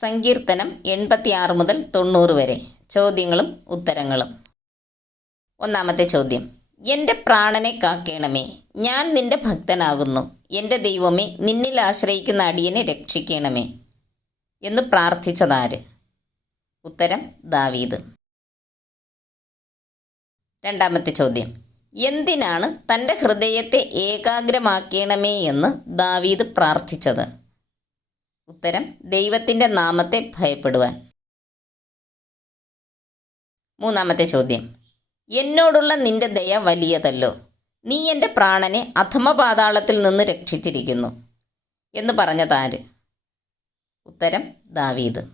സങ്കീർത്തനം എൺപത്തിയാറ് മുതൽ തൊണ്ണൂറ് വരെ. ചോദ്യങ്ങളും ഉത്തരങ്ങളും. ഒന്നാമത്തെ ചോദ്യം. എന്റെ പ്രാണനെ കാക്കേണമേ. ഞാൻ നിന്റെ ഭക്തനാകുന്നു. എന്റെ ദൈവമേ നിന്നിൽ ആശ്രയിക്കുന്ന അടിയനെ രക്ഷിക്കണമേ. എന്ന് പ്രാർത്ഥിച്ചതാര്? ഉത്തരം ദാവീദ്. രണ്ടാമത്തെ ചോദ്യം. എന്തിനാണ് തന്റെ ഹൃദയത്തെ ഏകാഗ്രമാക്കണമേ എന്ന് ദാവീദ് പ്രാർത്ഥിച്ചത്. ഉത്തരം ദൈവത്തിന്റെ നാമത്തെ ഭയപ്പെടുവാൻ. മൂന്നാമത്തെ ചോദ്യം. എന്നോടുള്ള നിന്റെ ദയ വലിയതല്ലോ. നീ എന്റെ പ്രാണനെ അധമപാതാളത്തിൽ നിന്ന് രക്ഷിച്ചിരിക്കുന്നു. എന്ന് പറഞ്ഞതാര് ഉത്തരം ദാവീദ്.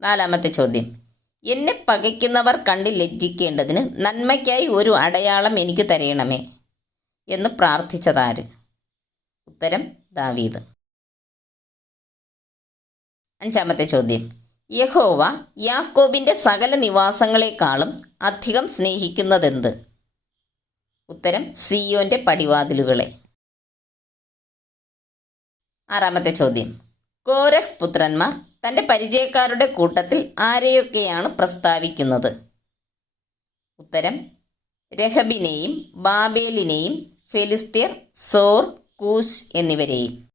നാലാമത്തെ ചോദ്യം. എന്നെ പകയ്ക്കുന്നവർ കണ്ട് ലജ്ജിക്കേണ്ടതിന് നന്മയ്ക്കായി ഒരു അടയാളം എനിക്ക് തരയണമേ എന്ന് പ്രാർത്ഥിച്ചതാര്? ഉത്തരം ദാവീദ്. അഞ്ചാമത്തെ ചോദ്യം. യഹോവ യാക്കോബിന്റെ സകല നിവാസങ്ങളെക്കാളും അധികം സ്നേഹിക്കുന്നതെന്ത്? ഉത്തരം സിയോന്റെ പടിവാതിലുകളെ. ആറാമത്തെ ചോദ്യം. കോരഹ് പുത്രന്മാർ തന്റെ പരിചയക്കാരുടെ കൂട്ടത്തിൽ ആരെയൊക്കെയാണ് പ്രസ്താവിക്കുന്നത്? ഉത്തരം രഹബിനെയും ബാബേലിനെയും ഫെലിസ്തീർ സോർ കൂശ് എന്നിവരെയും.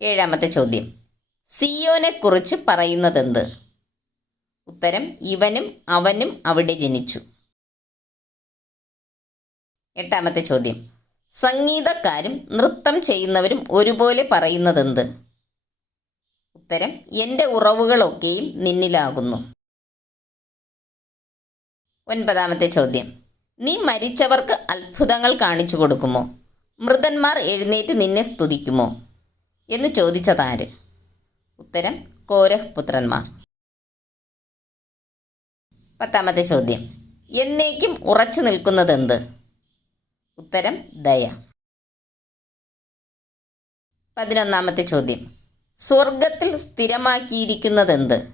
ഏഴാമത്തെ ചോദ്യം. സിയോനെക്കുറിച്ച് പറയുന്നതെന്ത്? ഉത്തരം ഇവനും അവനും അവിടെ ജനിച്ചു. എട്ടാമത്തെ ചോദ്യം. സംഗീതക്കാരും നൃത്തം ചെയ്യുന്നവരും ഒരുപോലെ പറയുന്നതെന്ത്? ഉത്തരം എന്റെ ഉറവുകളൊക്കെയും നിന്നിലാകുന്നു. ഒൻപതാമത്തെ ചോദ്യം. നീ മരിച്ചവർക്ക് അത്ഭുതങ്ങൾ കാണിച്ചു കൊടുക്കുമോ? മൃതന്മാർ എഴുന്നേറ്റ് നിന്നെ സ്തുതിക്കുമോ? എന്ന് ചോദിച്ചതാര്? ഉത്തരം കോരഹ് പുത്രന്മാർ. പത്താമത്തെ ചോദ്യം. എന്നേക്കും ഉറച്ചു നിൽക്കുന്നതെന്ത്? ഉത്തരം ദയ. പതിനൊന്നാമത്തെ ചോദ്യം. സ്വർഗത്തിൽ സ്ഥിരമാക്കിയിരിക്കുന്നതെന്ത്?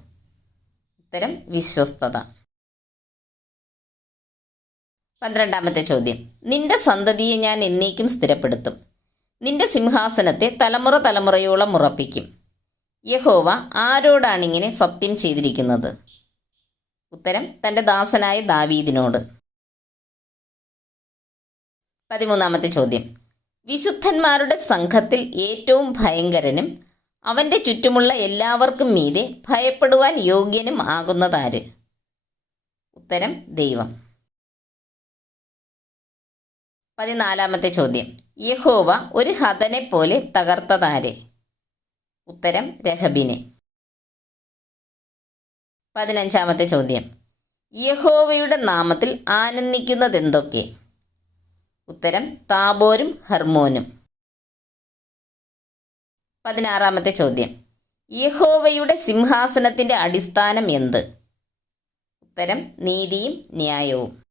ഉത്തരം വിശ്വസ്തത. പന്ത്രണ്ടാമത്തെ ചോദ്യം. നിന്റെ സന്തതിയെ ഞാൻ എന്നേക്കും സ്ഥിരപ്പെടുത്തും. നിന്റെ സിംഹാസനത്തെ തലമുറ തലമുറയോളം ഉറപ്പിക്കും. യഹോവ ആരോടാണ് ഇങ്ങനെ സത്യം ചെയ്തിരിക്കുന്നത്? ഉത്തരം തന്റെ ദാസനായ ദാവീദിനോട്. പതിമൂന്നാമത്തെ ചോദ്യം. വിശുദ്ധന്മാരുടെ സംഘത്തിൽ ഏറ്റവും ഭയങ്കരനും അവന്റെ ചുറ്റുമുള്ള എല്ലാവർക്കും മീതെ ഭയപ്പെടുവാൻ യോഗ്യനും ആകുന്നതാര്? ഉത്തരം ദൈവം. പതിനാലാമത്തെ ചോദ്യം. യഹോവ ഒരു ഹതനെ പോലെ തകർത്തതാരെ? ഉത്തരം രഹബിനെ. പതിനഞ്ചാമത്തെ ചോദ്യം. യഹോവയുടെ നാമത്തിൽ ആനന്ദിക്കുന്നത് എന്തൊക്കെ ഉത്തരം താബോരും ഹർമോനും പതിനാറാമത്തെ ചോദ്യം. യഹോവയുടെ സിംഹാസനത്തിന്റെ അടിസ്ഥാനം എന്ത്? ഉത്തരം നീതിയും ന്യായവും.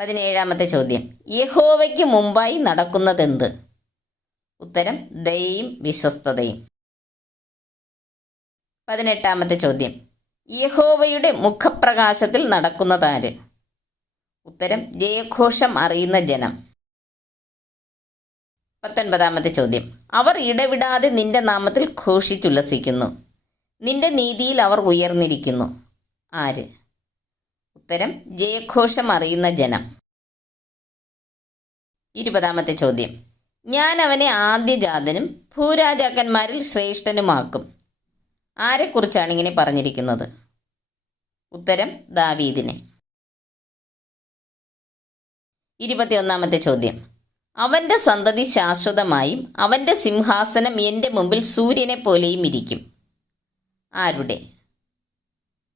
പതിനേഴാമത്തെ ചോദ്യം. യഹോവയ്ക്ക് മുമ്പായി നടക്കുന്നതെന്ത്? ഉത്തരം ദയയും വിശ്വസ്തതയും. പതിനെട്ടാമത്തെ ചോദ്യം. യഹോവയുടെ മുഖപ്രകാശത്തിൽ നടക്കുന്നതാര് ഉത്തരം ജയഘോഷം അറിയുന്ന ജനം. പത്തൊൻപതാമത്തെ ചോദ്യം. അവർ ഇടവിടാതെ നിന്റെ നാമത്തിൽ ഘോഷിച്ചുല്ലസിക്കുന്നു. നിന്റെ നീതിയിൽ അവർ ഉയർന്നിരിക്കുന്നു. ആര്? ഉത്തരം ജയഘോഷം അറിയുന്ന ജനം. ഇരുപതാമത്തെ ചോദ്യം. ഞാൻ അവനെ ആദ്യജാതനും ഭൂരാജാക്കന്മാരിൽ ശ്രേഷ്ഠനുമാക്കും. ആരെക്കുറിച്ചാണ് ഇങ്ങനെ പറഞ്ഞിരിക്കുന്നത്? ഉത്തരം ദാവീദിനെ. ഇരുപത്തിയൊന്നാമത്തെ ചോദ്യം. അവന്റെ സന്തതി ശാശ്വതമായും അവന്റെ സിംഹാസനം എന്റെ മുമ്പിൽ സൂര്യനെ പോലെയും ഇരിക്കും. ആരുടെ?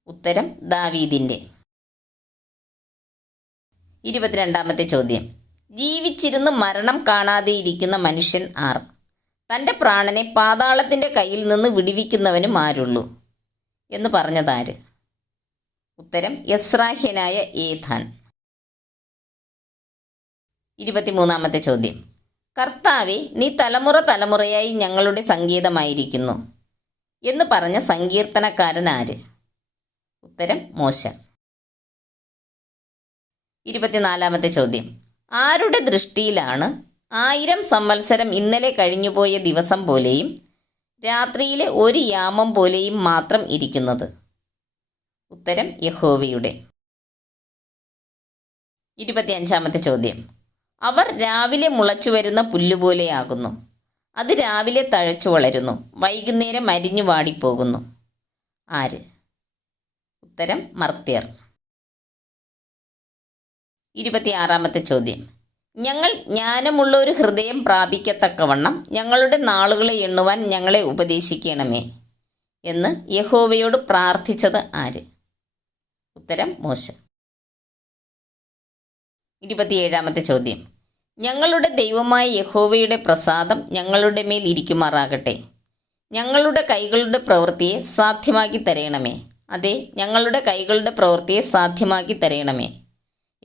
ഉത്തരം ദാവീദിന്റെ ഇരുപത്തിരണ്ടാമത്തെ ചോദ്യം. ജീവിച്ചിരുന്ന് മരണം കാണാതെ ഇരിക്കുന്ന മനുഷ്യൻ ആർ? തന്റെ പ്രാണനെ പാതാളത്തിന്റെ കയ്യിൽ നിന്ന് വിടിവിക്കുന്നവനും ആരുള്ളൂ? എന്ന് പറഞ്ഞതാര് ഉത്തരം യസ്രാഹ്യനായ ഏഥാൻ. ഇരുപത്തിമൂന്നാമത്തെ ചോദ്യം. കർത്താവെ നീ തലമുറ തലമുറയായി ഞങ്ങളുടെ സംഗീതമായിരിക്കുന്നു എന്ന് പറഞ്ഞ സങ്കീർത്തനക്കാരൻ ആര്? ഉത്തരം മോശ. ഇരുപത്തിനാലാമത്തെ ചോദ്യം. ആരുടെ ദൃഷ്ടിയിലാണ് ആയിരം സംവത്സരം ഇന്നലെ കഴിഞ്ഞുപോയ ദിവസം പോലെയും രാത്രിയിലെ ഒരു യാമം പോലെയും മാത്രം ഇരിക്കുന്നത്? ഉത്തരം യഹോവയുടെ. ഇരുപത്തിയഞ്ചാമത്തെ ചോദ്യം. അവർ രാവിലെ മുളച്ചു വരുന്ന പുല്ലുപോലെയാകുന്നു അത് രാവിലെ തഴച്ചു വളരുന്നു. വൈകുന്നേരം അരിഞ്ഞു വാടിപ്പോകുന്നു. ആര്? ഉത്തരം മർത്യർ. ഇരുപത്തിയാറാമത്തെ ചോദ്യം. ഞങ്ങൾ ജ്ഞാനമുള്ള ഒരു ഹൃദയം പ്രാപിക്കത്തക്കവണ്ണം ഞങ്ങളുടെ നാളുകളെ എണ്ണുവാൻ ഞങ്ങളെ ഉപദേശിക്കണമേ എന്ന് യഹോവയോട് പ്രാർത്ഥിച്ചത് ആര്? ഉത്തരം മോശ. ഇരുപത്തിയേഴാമത്തെ ചോദ്യം. ഞങ്ങളുടെ ദൈവമായ യഹോവയുടെ പ്രസാദം ഞങ്ങളുടെ മേൽ ഇരിക്കുമാറാകട്ടെ. ഞങ്ങളുടെ കൈകളുടെ പ്രവൃത്തിയെ സാധ്യമാക്കി തരയണമേ അതെ ഞങ്ങളുടെ കൈകളുടെ പ്രവൃത്തിയെ സാധ്യമാക്കി തരയണമേ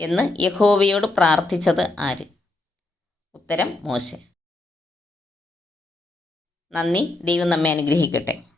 എന്ന് യഹോവയോട് പ്രാർത്ഥിച്ചത് ആര്? ഉത്തരം മോശ. നന്ദി. ദൈവം നമ്മെ അനുഗ്രഹിക്കട്ടെ.